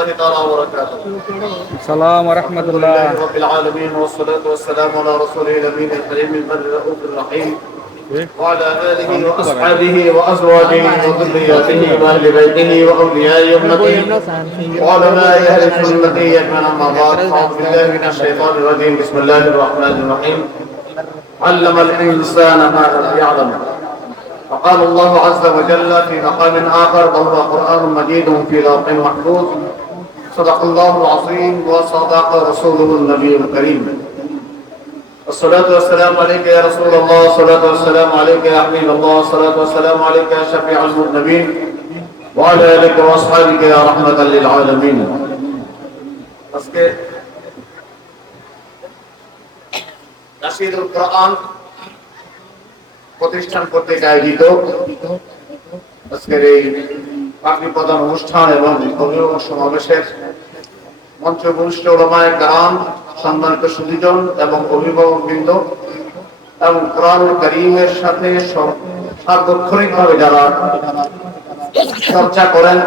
الله تعالى وبركاته. السلام ورحمة الحمد لله الله رب العالمين والصلاة والسلام على رسوله الأمين الكريم البر الرؤوف الرحيم. وعلى آله وأصحابه وأزواجه وذرياته وأهل بيته وأولياء أمته. وعلماء أهل سنته أجمعين أما بعد أعوذ بالله من الشيطان الرجيم. بسم الله الرحمن الرحيم. علم الإنسان ما لم يعلم. وقال الله عز وجل في مقام آخر وهو قرآن مجيد في لوح محفوظ. صدق الله العظيم وصدق رسوله النبي الكريم الصلاة والسلام عليك يا رسول الله الصلاة والسلام عليك يا حبيب الله الصلاة والسلام عليك يا شفيع المذنبين وعلى آلك وأصحابك يا رحمة للعالمين আজকে নাসিরুল কোরআন প্রতিষ্ঠান কর্তৃক আয়োজিত আজকের এই পাখি প্রধান অনুষ্ঠান এবং অভিভাবক সমাবেশের মঞ্চ ভূমিষ্ঠ ওলামায় গ্রাম সম্মানিত সুদীজন এবং অভিভাবক বৃন্দ এবং কোরআন করিমের সাথে সার্বক্ষণিক ভাবে যারা চর্চা করেন,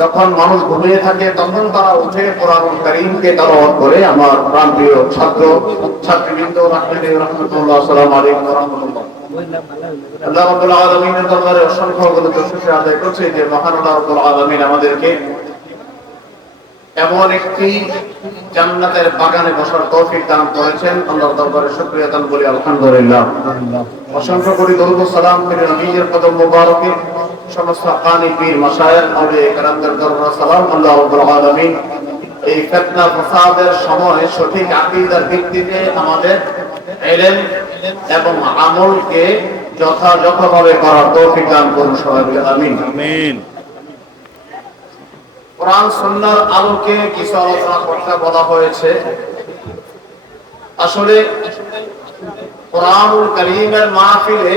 যখন মানুষ ঘুমিয়ে থাকে, তখন তারা উঠে কোরআন করিমকে তারা করে। আমার প্রাণপ্রিয় ছাত্র, ছাত্রীবৃন্দ, রাহমাতুল্লাহ, আসসালামু আলাইকুম রাহমাতুল্লাহ। আল্লাহ রাব্বুল আলামিনের দরবারে অসংখ্য অগণিত শুকর আদায় করছি যে মহান আল্লাহ রাব্বুল আলামিন আমাদেরকে এমন একটি জান্নাতের বাগানে বসার তৌফিক দান করেছেন। আল্লাহর দরবারে শুকরিয়া দান করি, আলহামদুলিল্লাহ। অসংখ্য কোটি দরুদ ও সালাম করে নবীর কদম মুবারকে। সমস্ত আকানি পীর, মাশায়েখ আবে کرامদের দরবারে সালাম। আল্লাহ রাব্বুল আলামিন এই ফিতনা ফাসাদের সময় সঠিক আকীদার ভিত্তিতে আমাদের এবং আমলকে যথাযথভাবে করার তৌফিক দান করুন সবাই আমিন। আমিন। কোরআন সন্ন্যার আলোকে কিছু আলোচনা করতে বলা হয়েছে। আসলে কোরআনুল করিমের মাহফিলে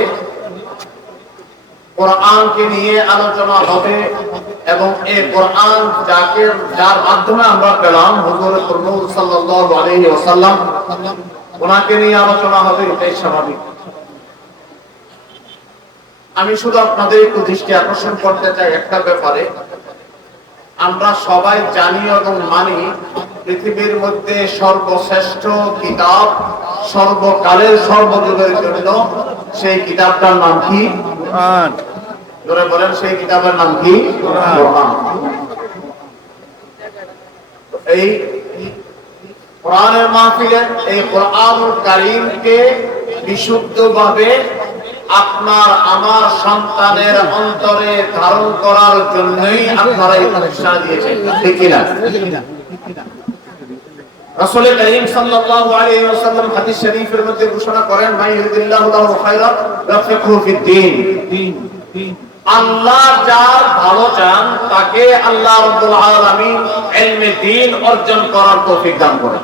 কোরআনকে নিয়ে আলোচনা হবে এবং এই কোরআন যাকে যার মাধ্যমে আমরা পেলাম হুজুর সাল্লাল্লাহু আলাইহি ওয়াসাল্লাম ওনাকে নিয়ে আলোচনা হবে এটাই স্বাভাবিক। আমি শুধু আপনাদের একটু দৃষ্টি আকর্ষণ করতে চাই একটা ব্যাপারে। আমরা সবাই জানি এবং মানি পৃথিবীর মধ্যে সর্বশ্রেষ্ঠ কিতাব সর্বকালের সর্বযুগের জন্য সেই কিতাবটার নাম কি? ধরে বলেন সেই কিতাবের নাম কি। এই কোরআনের মাহফিলে এই কোরআনুল কারীমকে বিশুদ্ধভাবে আপনার, আমার সন্তানের অন্তরে ধারণ করার জন্যই আপনারা প্রতিষ্ঠা দিয়েছেন। ঠিক কিনা? রাসূল করিম সাল্লাল্লাহু আলাইহি ওয়াসাল্লাম হাদিস শরীফের মধ্যে ঘোষণা করেন মাই ইউরিদুল্লাহু লাহু খায়রা ইয়াফিকুহু ফিদ-দীন। আল্লাহ যার ভালো চান তাকে আল্লাহ রাব্বুল আলামিন ইলমে দ্বীন অর্জন করার তৌফিক দান করেন।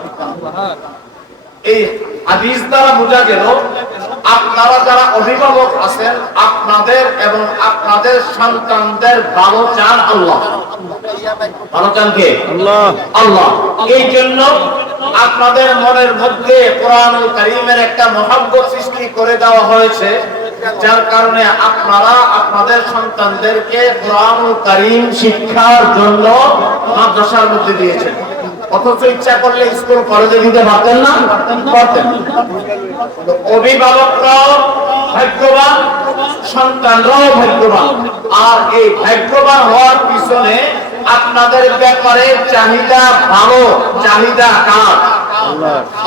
এই হাদিস দ্বারা বোঝা গেল আপনারা যারা অভিভাবক আছেন আপনাদের এবং আপনাদের সন্তানদের ভালো চান আল্লাহ। ভালো চান কে? আল্লাহ। আল্লাহ। এই জন্য আপনাদের মনের মধ্যে কোরআনুল কারীমের একটা মহাব্বত সৃষ্টি করে দেওয়া হয়েছে। যার কারণে আপনারা আপনাদের সন্তানদেরকে কোরআনুল কারীম শিক্ষার জন্য মাদ্রাসার মধ্যে দিয়েছেন। অথচ ইচ্ছা করলে স্কুল, কলেজে দিতে পারতেন না? পারতেন অভিভাবকরাও ভাগ্যবান, সন্তানরাও ভাগ্যবান। আর এই ভাগ্যবান হওয়ার পিছনে আপনাদের ব্যাপারে চাহিদা ভালো, চাহিদা কার?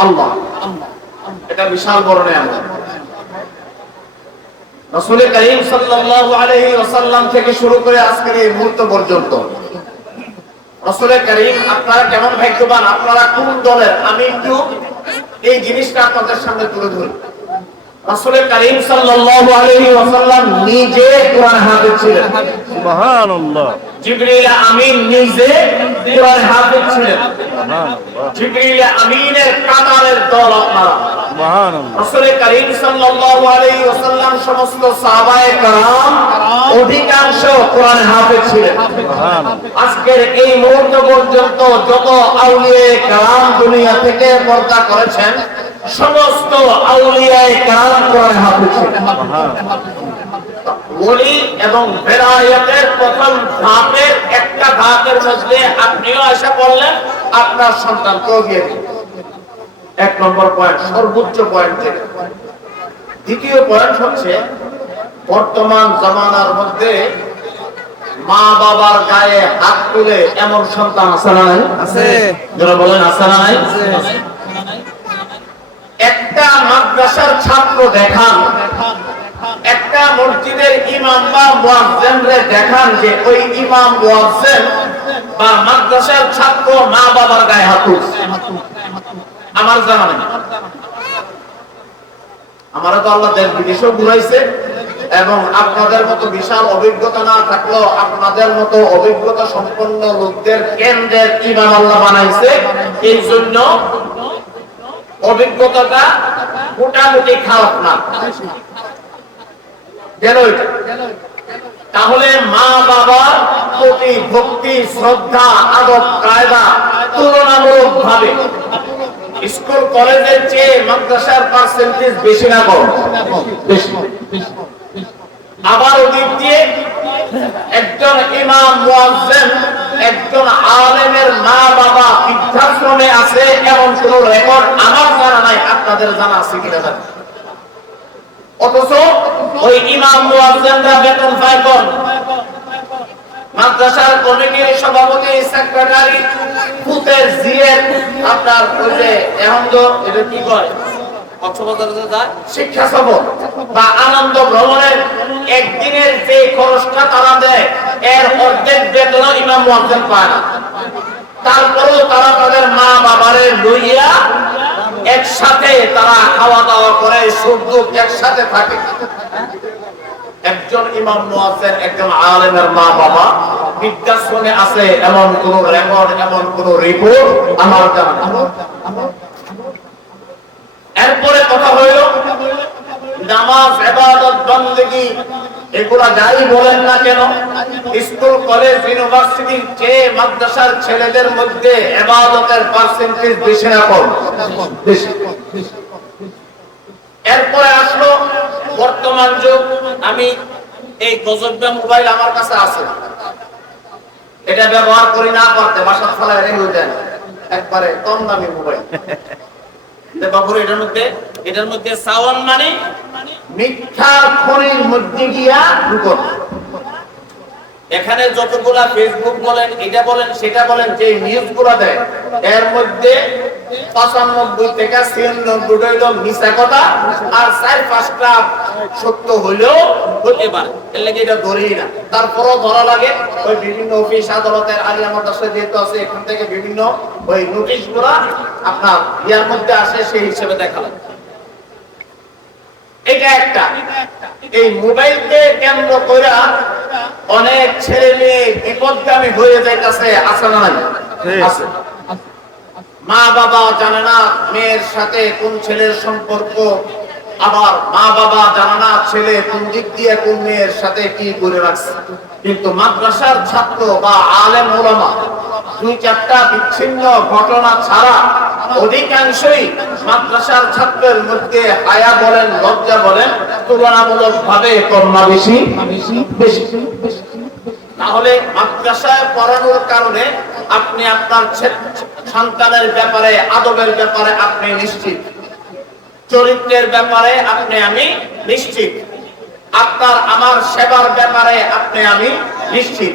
আল্লাহ। এটা বিশাল বড় নিয়ামত। রাসূল করিম সাল্লাল্লাহু আলাইহি ওয়াসাল্লাম থেকে শুরু করে আজকের এই মুহূর্ত পর্যন্ত। রাসূল করিম আপনারা কেমন ভাগ্যবান? আপনারা কোন দলের? আমি একটু এই জিনিসটা আপনাদের সামনে তুলে ধরি। রাসূল করিম সাল্লাল্লাহু আলাইহি ওয়াসাল্লাম নিজে কোরআন হাফেজ ছিলেন। সুবহানাল্লাহ। জিবরিল আমিন নিজে কোরআন হাফেজ ছিলেন। সুবহানাল্লাহ। জিবরিল আমিনের কাতারের দল আপনারা। রাসূল করিম সাল্লাল্লাহু আলাইহি ওয়াসাল্লাম সমস্ত সাহাবায়ে کرام অধিকাংশ কোরআন হাফেজ ছিলেন সুবহানাল্লাহ আজকের এই মুহূর্ত পর্যন্ত যত আউলিয়া کرام দুনিয়া থেকে পর্দা করেছেন সমস্ত আউলিয়া کرام কোরআন হাফেজ ছিলেন ওলি এবং বেলায়েতের প্রথম ধাপের একটা ধাপের মধ্যে আপনিও আশা করলেন আপনার সন্তানকেও দিয়ে দিন এক নম্বর পয়েন্ট সর্বোচ্চ পয়েন্ট থেকে। দ্বিতীয় পয়েন্ট হচ্ছে বর্তমান জামানার মধ্যে মা বাবার গায়ে হাত তুলে এমন সন্তান আছে না নাই? আছে। যারা বলেন আছে না নাই? একটা মাদ্রাসার ছাত্র দেখান একটা মসজিদের ইমাম বা মুয়াজ্জিনরে দেখান যে ওই ইমাম মুয়াজ্জিন বা মাদ্রাসার ছাত্র মা বাবার গায়ে হাত তুলছে। আমার জানা নেই আমারও তো আল্লাহ দেশ বিদেশেও ঘুরাইছে এবং আপনাদের মতো বিশাল অভিজ্ঞতা না থাকলেও আপনাদের মতো অভিজ্ঞতা সম্পন্ন লোকদের কেন্দ্রের ইমাম আল্লাহ বানাইছে। এই জন্য অভিজ্ঞতাটা মোটামুটি খারাপ না। কেন তাহলে মা বাবার প্রতি ভক্তি, শ্রদ্ধা, আদব, কায়দা তুলনামূলক ভাবে স্কুল, কলেজের চেয়ে মাদ্রাসার পার্সেন্টেজ বেশি না কম? আবার ওদিক দিয়ে একজন ইমাম, মুয়াজ্জিন, একজন আলেমের মা বাবা বৃদ্ধাশ্রমে আছে, এমন কোন রেকর্ড আমার জানা নাই, আপনাদের জানা আছে কিনা জানি অথচ ওই ইমাম, মুয়াজ্জিনরা বেতন পায় কম। মাদ্রাসার কমিটির সভাপতি সেক্রেটারি জিয়ের আপনার ওই যে এখন তো এটা কি কয়? কক্সবাজারে যে যায়? শিক্ষা সফর বা আনন্দ ভ্রমণের একদিনের যে খরচটা তারা দেয় এর অর্ধেক বেতন ইমাম মুয়াজ্জিন পায় না। তারপরেও তারা তাদের মা বাবারে লইয়া একসাথে তারা খাওয়া দাওয়া করে সুখ দুঃখ একসাথে থাকে। একজন ইমাম মুয়াজ্জিন একজন আলেমের মা বাবা বিদ্যাশ্রমে আছে এমন কোন রেকর্ড এমন কোন রিপোর্ট আমার জানা এরপরে কথা হইল, নামাজ এগুলা যাই বলেন না কেন, স্কুল, কলেজ ইউনিভার্সিটি চেয়ে মাদ্রাসার ছেলেদের মধ্যে ইবাদতের পার্সেন্টেজ বেশি না কম। বেশি। এরপরে আসলো বর্তমান যুগ। আমি এই গজব্যা মোবাইল আমার কাছে আছে। এটা ব্যবহার করি না পারতে, বাসার বাসা ফেলায় রেখে দেন একবারে কম দামি মোবাইল। এটার মধ্যে এটার মধ্যে মানে মধ্যে গিয়া এখানে যতগুলা ফেসবুক বলেন, এটা বলেন, সেটা বলেন, যে নিউজগুলা দেয়, এর মধ্যে পঁচানব্বই থেকে ছিয়ানব্বই হইল মিশা কথা, আর চার পাঁচটা সত্য হইলেও হতে পারে। এর লাগে এটা ধরি না। তারপরও ধরা লাগে ওই বিভিন্ন অফিস আদালতের আলিয়া মাদ্রাসা যেহেতু আছে, এখান থেকে বিভিন্ন ওই নোটিশগুলা আপনার ইয়ার মধ্যে আসে, সেই হিসেবে দেখা লাগে। এটা একটা। এই মোবাইলকে কেন্দ্র করে অনেক ছেলে মেয়ে বিপদগামী হয়ে যাইতেছে আছে না নাই? আছে। মা বাবা জানে না মেয়ের সাথে কোন ছেলের সম্পর্ক আবার মা বাবা জানে না ছেলে কোন দিক দিয়ে কোন মেয়ের সাথে কি করে রাখছে। কিন্তু মাদ্রাসার ছাত্র বা আলেম ওলামা দুই চারটা বিচ্ছিন্ন ঘটনা ছাড়া অধিকাংশই মাদ্রাসার ছাত্রের মধ্যে হায়া বলেন, লজ্জা বলেন তুলনামূলক ভাবে বেশি বেশি তাহলে মাদ্রাসায় পড়ানোর কারণে আপনি আপনার সন্তানের ব্যাপারে, আদবের ব্যাপারে আপনি নিশ্চিত। চরিত্রের ব্যাপারে আপনি আমি নিশ্চিত। আপনার, আমার সেবার ব্যাপারে আপনি আমি নিশ্চিত।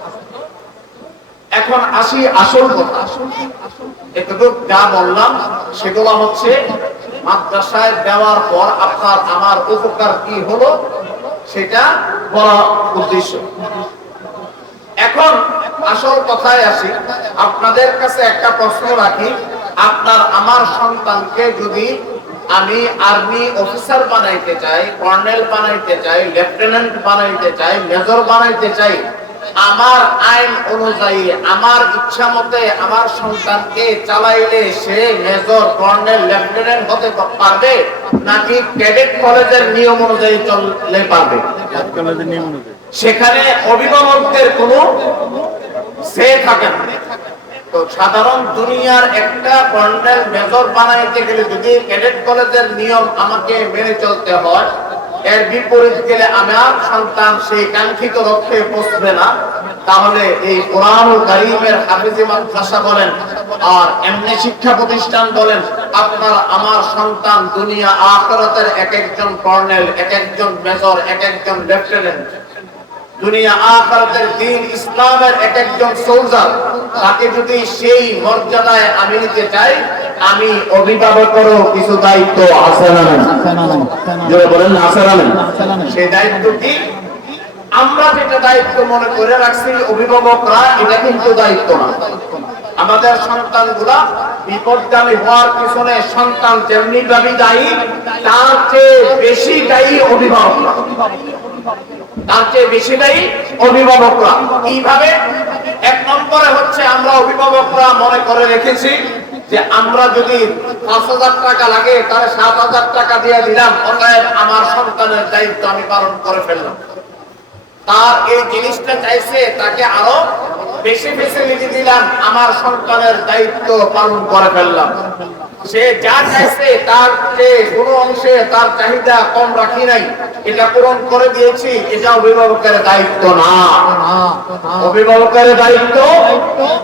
এখন আসি আসল কথা। এতটুকু যা বললাম, সেগুলো হচ্ছে মাদ্রাসায় দেওয়ার পর আপনার আমার উপকার কি হলো, সেটা বলা উদ্দেশ্য। এখন আসল কথায় আসি। আপনাদের কাছে একটা প্রশ্ন রাখি। আপনার আমার সন্তানকে যদি আমি আর্মি অফিসার বানাইতে চাই, কর্নেল বানাইতে চাই, লেফটেন্যান্ট বানাইতে চাই, মেজর বানাইতে চাই আমার আইন অনুযায়ী আমার ইচ্ছা মতে আমার সন্তানকে চালাইলে সে মেজর কর্নেল লেফটেন্যান্ট হতে পারবে নাকি ক্যাডেট কলেজের নিয়ম অনুযায়ী চললে পারবে? সেখানে অভিভাবকদের কোনো সে থাকে না। তো সাধারণ দুনিয়ার একটা কর্নেল মেজর বানাইতে গেলে যদি ক্যাডেট কলেজের নিয়ম আমাকে মেনে চলতে হয় এর বিপরীত গেলে আমার সন্তান সেই কাঙ্ক্ষিত লক্ষ্যে পৌঁছবে না। তাহলে এই কোরআন ও কারিমের হাফিজি মাদ্রাসা বলেন, আর এমনি শিক্ষা প্রতিষ্ঠান বলেন, আপনার আমার সন্তান দুনিয়া আখরাতের এক একজন কর্নেল এক একজন মেজর এক একজন লেফটেন্যান্ট। দুনিয়া আখরাতের দিন ইসলামের এক একজন সোলজার, তাকে যদি সেই মর্যাদায় আমি নিতে চাই আমি অভিভাবকেরও কিছু দায়িত্ব আছে না? যারা বলেন আছে না সেই দায়িত্ব কি? আমরা যেটা দায়িত্ব মনে করে রাখছি অভিভাবকরা এটা কিন্তু দায়িত্ব না। আমাদের সন্তানগুলা বিপদগামী হওয়ার পিছনে সন্তান যেমনি ভাবে দায়ী তার চেয়ে বেশি দায়ী অভিভাবকরা। তার চেয়ে বেশি দায়ী অভিভাবকরা। কীভাবে এক নম্বরে হচ্ছে আমরা অভিভাবকরা মনে করে রেখেছি যে আমরা যদি পাঁচ হাজার টাকা লাগে, তাহলে সাত হাজার টাকা দিয়ে দিলাম। অতএব আমার সন্তানের দায়িত্ব আমি পালন করে ফেললাম। তার এই জিনিসটা চাইছে, তাকে আরও বেশি বেশি লিখে দিলাম, আমার সন্তানের দায়িত্ব পালন করে ফেললাম। সে যা চাইছে তার কোনো অংশে তার চাহিদা কম রাখি নাই এটা পূরণ করে দিয়েছি এটা অভিভাবকের দায়িত্ব না অভিভাবকের দায়িত্ব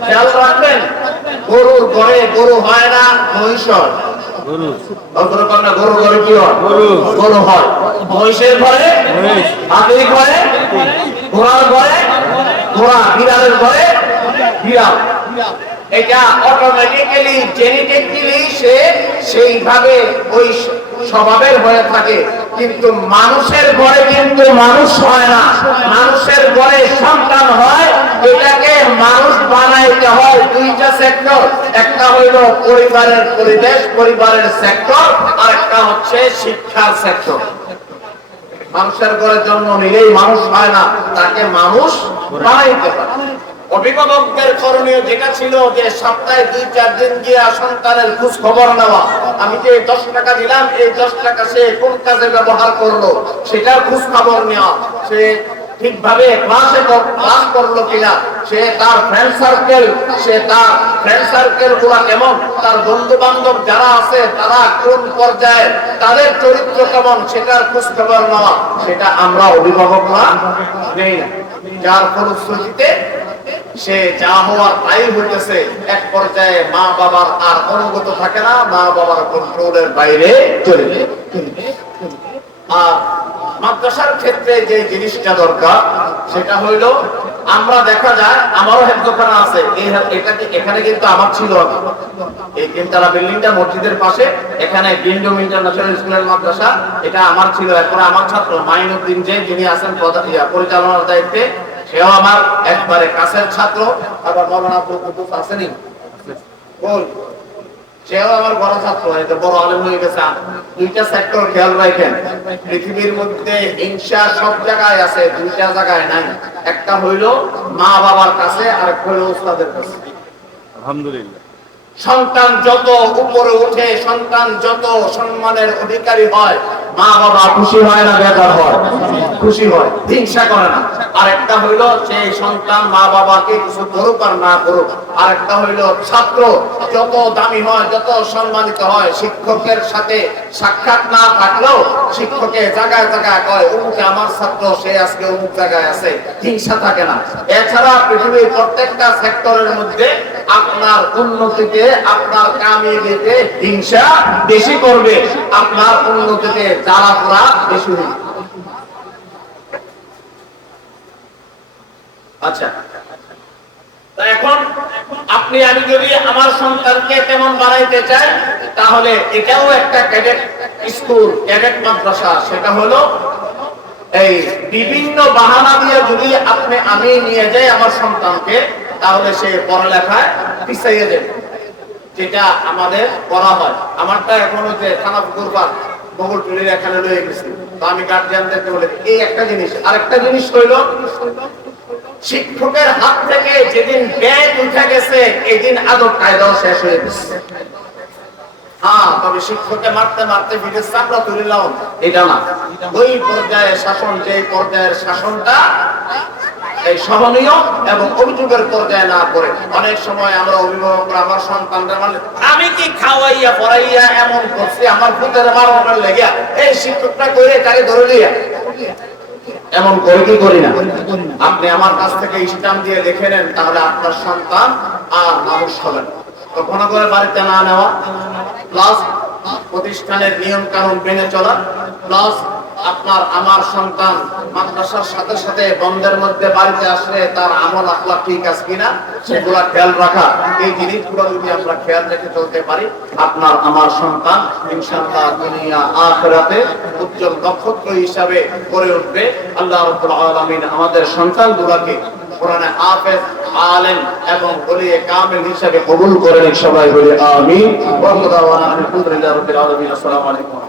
খেয়াল রাখবেন গরুর ঘরে গরু হয় না মহিষ। গরু অন্তর কন্যা গরু ঘরে কি হয় গরু। হয় মহিষের ঘরে। হাতির ঘরে ঘোড়ার ঘরে ঘোড়া বিড়ালের ঘরে বিড়াল এটা অটোমেটিক্যালি জেনেটিক্যালি সে সেইভাবে ওই স্বভাবের হয়ে থাকে। কিন্তু মানুষের ঘরে কিন্তু মানুষ হয় না। মানুষের ঘরে সন্তান হয়, এটাকে মানুষ বানাইতে হয় দুইটা সেক্টর একটা হইল পরিবারের পরিবেশ, পরিবারের সেক্টর আর একটা হচ্ছে শিক্ষার সেক্টর মানুষের ঘরে জন্ম নিলেই মানুষ হয় না, তাকে মানুষ বানাইতে পারে অভিভাবকদের করণীয় যেটা ছিল যে সপ্তাহে দুই, চার দিন গিয়ে সন্তানের খোঁজ খবর নেওয়া। আমি যে দশ টাকা দিলাম, এই দশ টাকা সে কোন কাজে ব্যবহার করল, সেটার খোঁজ খবর নেওয়া। সে সে তার ফ্রেন্ড সার্কেল সে তার ফ্রেন্ড সার্কেলগুলা কেমন, তার যারা আছে, তারা কোন পর্যায়ে, তাদের চরিত্র কেমন, সেটার খবর নেওয়া। সেটা আমরা অভিভাবকরা নেই না। যার ফলশ্রুতিতে সে যা হওয়ার তাই হইতেছে। এক পর্যায়ে মা বাবার আর অনুগত থাকে না, মা বাবার কন্ট্রোলের বাইরে চলে আর মাদ্রাসার ক্ষেত্রে যে জিনিসটা দরকার, সেটা হইল, আমরা দেখা যায়, আমারও হেফজখানা আছে এটাকে এখানে কিন্তু আমার ছিল। এই তিনতলা বিল্ডিংটা মসজিদের পাশে, এখানে বিন্ডুম ইন্টারন্যাশনাল স্কুলের মাদ্রাসা, এটা আমার ছিল। এরপরে আমার ছাত্র মাইনুদ্দিন যে, যিনি আছেন পরিচালনার দায়িত্বে সেও আমার একবারে কাছের ছাত্র আবার মৌলানা আব্দুল কুদ্দুস আসেনি বল। সেও আমার বড় ছাত্র এটা বড় আলেম হয়ে গেছে দুইটা সেক্টর খেয়াল রাখেন পৃথিবীর মধ্যে হিংসা সব জায়গায় আছে দুইটা জায়গায় নাই। একটা হইল মা বাবার কাছে আর একটা হইল উস্তাদের কাছে। আলহামদুলিল্লাহ। সন্তান যত উপরে উঠে সন্তান যত সম্মানের অধিকারী হয় মা বাবা খুশি হয় না বেকার হয়? খুশি হয়, হিংসা করে না। আরেকটা হইল সেই সন্তান মা বাবাকে কিছু করুক আর না করুক। আরেকটা হইল ছাত্র, যত দামি হয়, যত সম্মানিত হয়, শিক্ষকের সাথে সাক্ষাৎ না থাকলেও শিক্ষকের জায়গায় জায়গায় কয় অমুকে আমার ছাত্র, সে আজকে অমুক জায়গায় আছে। হিংসা থাকে না। এছাড়া পৃথিবীর প্রত্যেকটা সেক্টরের মধ্যে আপনার উন্নতিতে, আপনার কামিয়াবিতে হিংসা বেশি করবে। আপনার উন্নতিতে জ্বালা পোড়া বেশি হবে। আচ্ছা। এখন আপনি, আমি যদি আমার সন্তানকে কেমন বানাইতে চাই, তাহলে এটাও একটা ক্যাডেট স্কুল, ক্যাডেট মাদ্রাসা। সেটা হলো এই বিভিন্ন বাহানা দিয়ে যদি আপনি আমি নিয়ে যাই আমার সন্তানকে তাহলে সে পড়ালেখায় পিছাইয়ে যাবে যেটা আমাদের করা হয়। আমারটা এখন হচ্ছে থানা পুকুরপাড় বগল টুলির এখানে রয়ে গেছি। তো আমি গার্জিয়ানদেরকে বলে এই একটা জিনিস, আরেকটা জিনিস হইল, শিক্ষকের হাত থেকে যেদিন ব্যাগ উঠে গেছে এই দিন আদব কায়দাও শেষ হয়ে গেছে। হ্যাঁ তবে শিক্ষককে মারতে মারতে ফিরে চাপড়া তুলে নাও, এটা না। ওই পর্যায়ে শাসন যে পর্যায়ের শাসনটা এই সহনীয় এবং অভিযোগের পর্যায়ে না করে অনেক সময় আমরা অভিভাবকরা, আমার সন্তানরা মানে আমি কি খাওয়াইয়া, পড়াইয়া এমন করছি? আমার পুতের মারানোর লেগে এই শিক্ষকটা করে তাকে ধরে লিয়া এমন করে কি করি না? আপনি আমার কাছ থেকে ইসলাম দিয়ে দেখে নেন, তাহলে আপনার সন্তান আর মানুষ হবেন কখনো করে বাড়িতে না নেওয়া। প্লাস প্রতিষ্ঠানের নিয়ম কানুন মেনে চলা। প্লাস আপনার, আমার সন্তান মাদ্রাসার সাথে সাথে বন্ধের মধ্যে বাড়িতে আসলে তার আমল আখলা ঠিক আছে কিনা, সেগুলা খেয়াল রাখা। এই জিনিসগুলো যদি আমরা খেয়াল রেখে চলতে পারি, আপনার, আমার সন্তান ইনশাআল্লাহ দুনিয়া আখিরাতে উজ্জ্বল নক্ষত্র হিসাবে গড়ে উঠবে। আল্লাহ রাব্বুল আলামিন আমাদের সন্তানগুলোকে কোরআনে হাফেজ, আলেম এবং ওলিয়ে কামিল হিসাবে কবুল করেন সবাই বলে, আমিন। ওয়া আলহামদুলিল্লাহি রাব্বিল আলামিন। আসসালামু আলাইকুম